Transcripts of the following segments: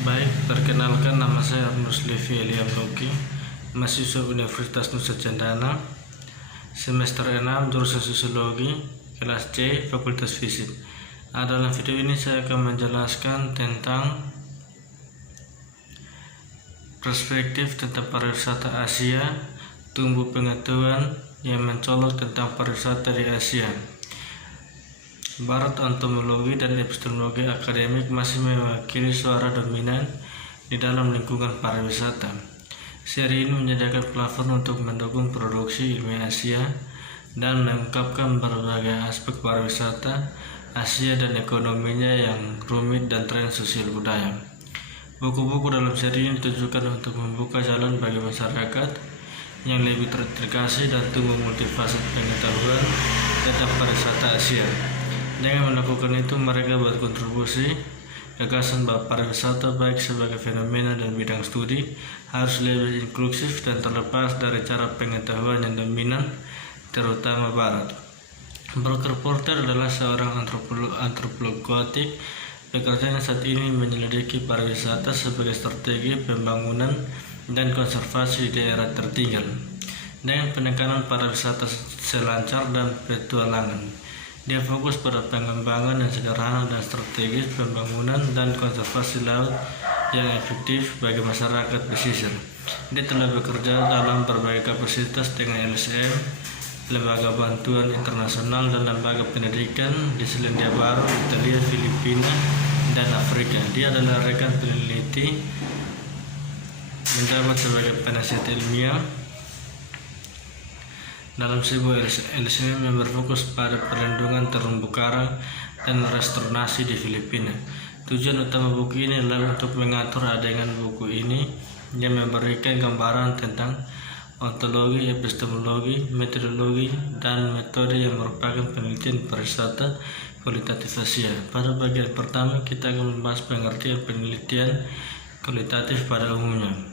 Baik, perkenalkan nama saya Arnus Levi Eliam Loki, mahasiswa Universitas Nusa Cendana, semester 6, jurusan Sosiologi, kelas C, Fakultas Fisik. Dalam video ini saya akan menjelaskan tentang perspektif tentang pariwisata Asia, tumbuh pengetahuan yang mencolok tentang pariwisata di Asia. Barat entomologi dan epistemologi akademik masih mewakili suara dominan di dalam lingkungan pariwisata. Seri ini menyediakan platform untuk mendukung produksi ilmiah Asia dan mengungkapkan berbagai aspek pariwisata Asia dan ekonominya yang rumit dan tren sosial budaya. Buku-buku dalam seri ini ditujukan untuk membuka jalan bagi masyarakat yang lebih terintegrasi dan tumbuh multifasat pengetahuan tentang pariwisata Asia. Dengan melakukan itu, mereka berkontribusi gagasan bahwa pariwisata baik sebagai fenomena dan bidang studi harus lebih inklusif dan terlepas dari cara pengetahuan yang dominan, terutama Barat. Volker Porter adalah seorang antropolog gotik. Pekerjaannya saat ini menyelidiki pariwisata sebagai strategi pembangunan dan konservasi di daerah tertinggal, dengan penekanan pariwisata selancar dan petualangan. Dia fokus pada pengembangan yang sederhana dan strategis pembangunan dan konservasi laut yang efektif bagi masyarakat pesisir. Dia telah bekerja dalam berbagai kapasitas dengan LSM, Lembaga Bantuan Internasional dan Lembaga Pendidikan di Selandia Baru, Italia, Filipina, dan Afrika. Dia adalah rekan peneliti, menjabat sebagai penasihat ilmiah dalam sebuah LSM yang berfokus pada perlindungan terumbu karang dan restorasi di Filipina. Tujuan utama buku ini adalah untuk mengatur adegan buku ini yang memberikan gambaran tentang ontologi, epistemologi, metodologi, dan metode yang merupakan penelitian pariwisata kualitatif Asia. Pada bagian pertama, kita akan membahas pengertian penelitian kualitatif pada umumnya.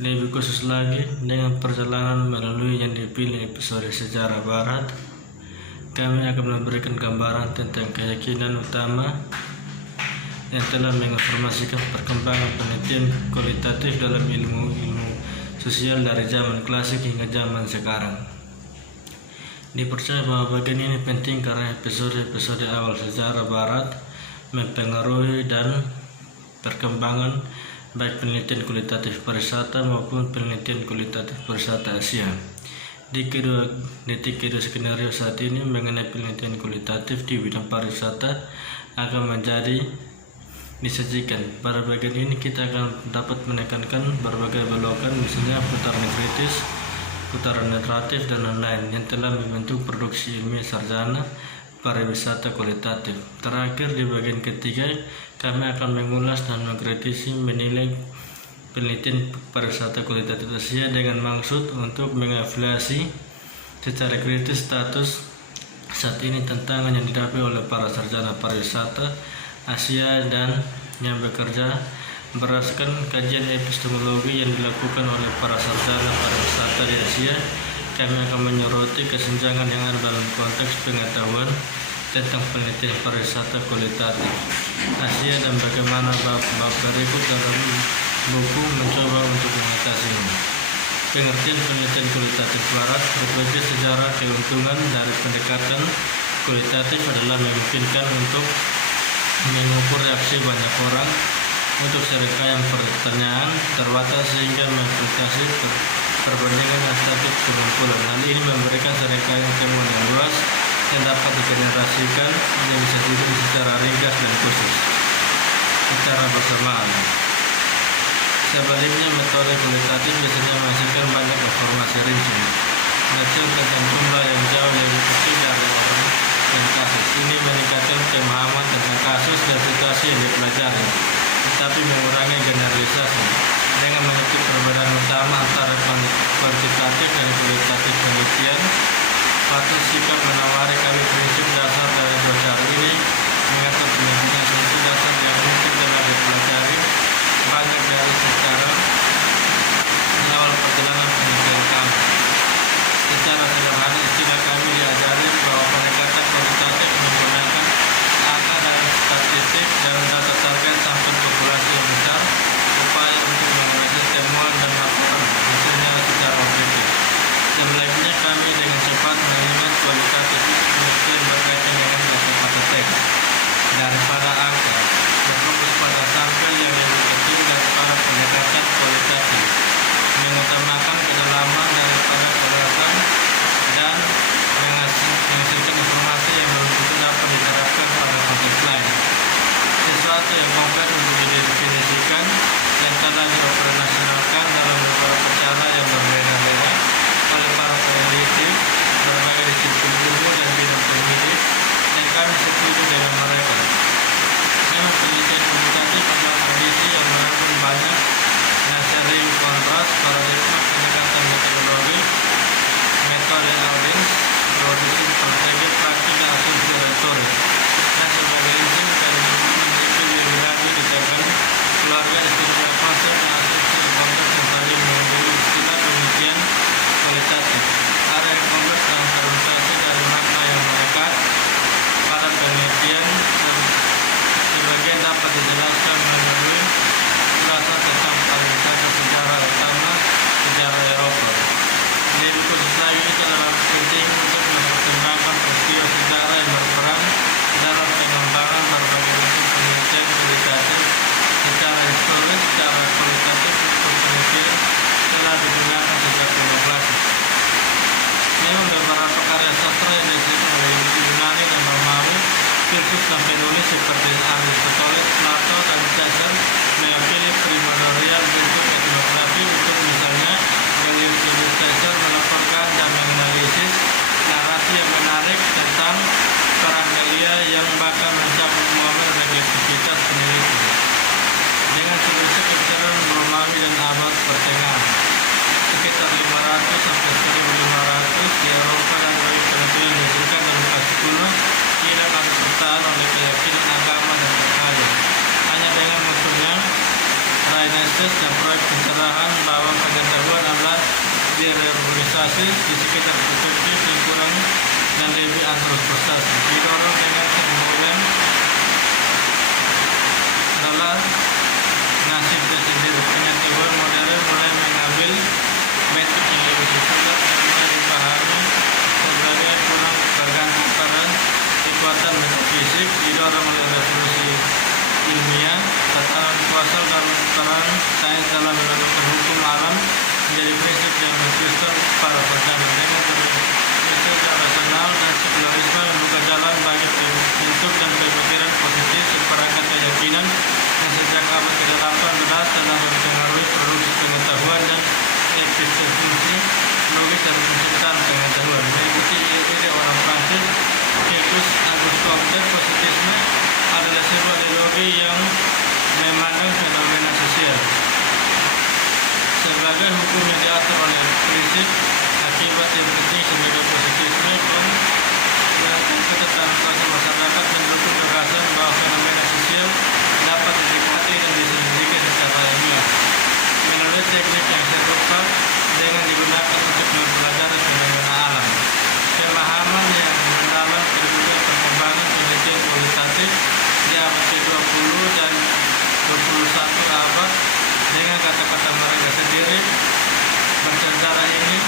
Lebih khusus lagi, dengan perjalanan melalui yang dipilih episode sejarah Barat, kami akan memberikan gambaran tentang keyakinan utama yang telah menginformasikan perkembangan penelitian kualitatif dalam ilmu sosial dari zaman klasik hingga zaman sekarang. Dipercaya bahwa bagian ini penting karena episode-episode awal sejarah Barat mempengaruhi dan perkembangan baik penelitian kualitatif pariwisata maupun penelitian kualitatif pariwisata Asia. Di titik kedua skenario saat ini mengenai penelitian kualitatif di bidang pariwisata akan menjadi disajikan. Pada bagian ini kita akan dapat menekankan berbagai belokan, misalnya putaran kritis, putaran naratif, dan lain-lain yang telah membentuk produksi ilmiah sarjana pariwisata kualitatif. Terakhir, di bagian ketiga, kami akan mengulas dan mengkritisi menilai penelitian pariwisata kualitatif Asia dengan maksud untuk mengevaluasi secara kritis status saat ini tantangan yang dihadapi oleh para sarjana pariwisata Asia dan yang bekerja berdasarkan kajian epistemologi yang dilakukan oleh para sarjana pariwisata di Asia. Kami akan menyoroti kesenjangan yang ada dalam konteks pengetahuan tentang penelitian pariwisata kualitatif Asia dan bagaimana bab berikut dalam buku mencoba untuk mengatasinya. Pengertian penelitian kualitatif Barat berbagai sejarah keuntungan dari pendekatan kualitatif adalah memungkinkan untuk mengukur reaksi banyak orang untuk serangkaian pertanyaan terbatas sehingga mengaplikasi perbandingan estetik kumpulan. Hal ini memberikan serangkaian temuan yang luas yang dapat digenerasikan yang bisa dihitung secara ringkas dan khusus secara bersamaan. Sebaliknya, metode kualitatif biasanya menghasilkan banyak informasi rinci, hasil tentang jumlah yang jauh lebih kecil dari orang dan kasus. Ini meningkatkan pemahaman tentang kasus dan situasi yang dipelajari, tetapi mengurangi generalisasi. Dengan menitik perbedaan utama antara kuantitatif dan kualitatif penelitian, patut sikap menawari kami prinsip dasar dari dua cara ini mengatur penelitian solusi dasar yang mungkin telah dipelajari banyak dari secara awal perjalanan penelitian kami. Secara sederhana, istilah kami diajari bahwa pendekatan kuantitatif menggunakan angka dan statistik dalam data target sampel populasi yang besar proses dan proyek pencerahan bahwa pengetahuan adalah direalisasi di sekitar perspektif lingkungan dan lebih antroposasi. Didorong dengan kemudian adalah nasib sendiri. Pengetahuan modern mulai mengambil metode yang lebih sekuler dan mulai dipahami sebagai kurang bergantung pada kekuatan metafisik. Didorong oleh revolusi ilmiah, tatanan kuasa dan peran sains dalam menemukan hukum alam menjadi prinsip yang mengkristal para percaya. Dengan prinsip rasional dan sekularisme membuka jalan bagi bentuk dan pemikiran positif seperangkat keyakinan yang sejak abad ke-18 telah mempengaruhi produksi pengetahuan dan epistemologi logis dan penciptaan pengetahuan. Mengikuti ide orang Prancis, Jacques Auguste Comte, positisme adalah sebuah ideologi yang memandang fenomena sosial sebagai hukum yang diatur oleh prinsip akibat yang penting, sehingga positisme pun melakukan ketetapan kuasa masyarakat mendukung gagasan bahwa fenomena sosial dapat didekati dan diselidiki secara ilmiah melalui teknik yang serupa dengan digunakan untuk mempelajari fenomena alam. Pemahaman yang mendalam terbuka perkembangan penelitian kualitatif di abad ke-20 dan 21 abad dengan kata-kata mereka sendiri bersejarah ini